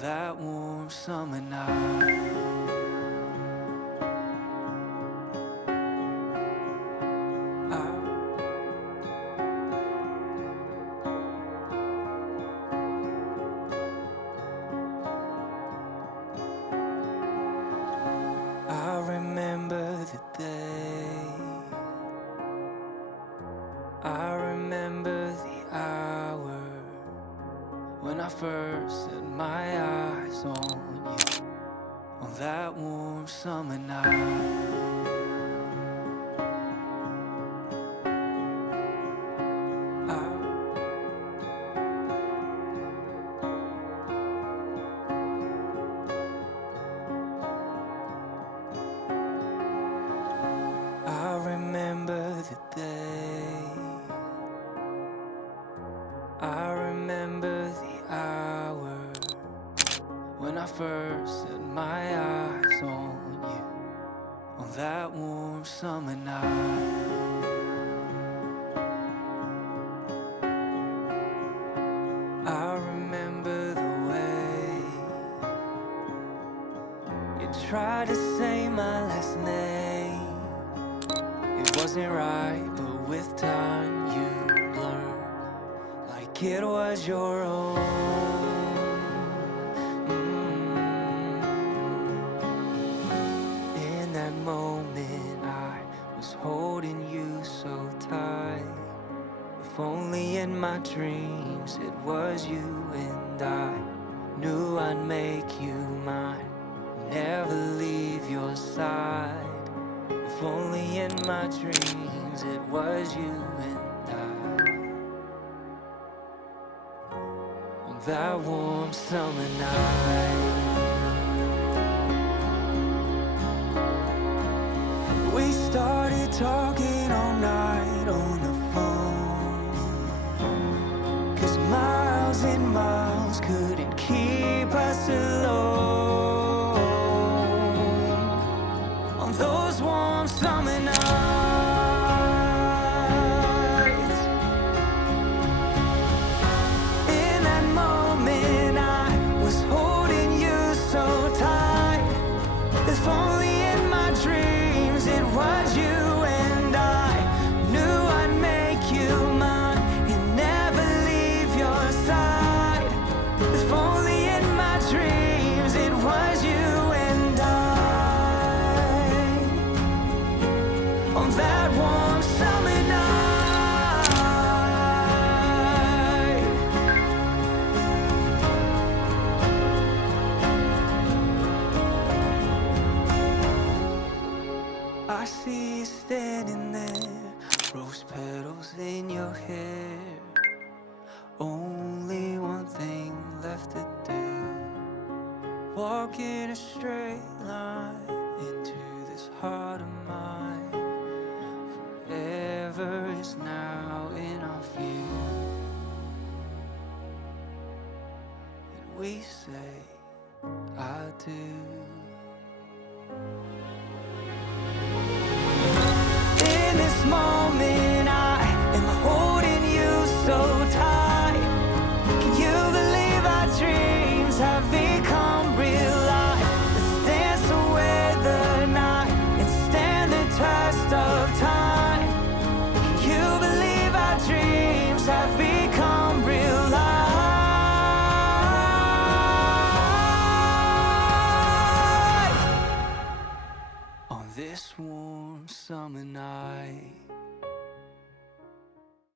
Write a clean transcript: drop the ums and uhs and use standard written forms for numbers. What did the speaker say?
that warm summer night. I remember the day, I remember the hour when I first set my eyes on you on that warm summer night. I remember the day, I remember the hour when I first set my eyes on you on that warm summer night. I remember the way you tried to say my last name. It wasn't right, but with time you learn, like it was your own. In that moment I was holding you so tight. If only in my dreams it was you and I knew I'd make you mine, never leave your side. If only in my dreams it was you and I on that warm summer night. We started talking all night on the phone, 'cause miles and miles couldn't keep us alone on those warm summer nights. In that moment I was holding you so tight. If only in my dreams it was you and I knew I'd make you mine and never leave your side. If only in my dreams it was you and I on that warm summer night. I see you standing there, rose petals in your hair. Only one thing left to do, walk in a straight line into this heart of mine. Forever is now in our view, and we say I do. In this moment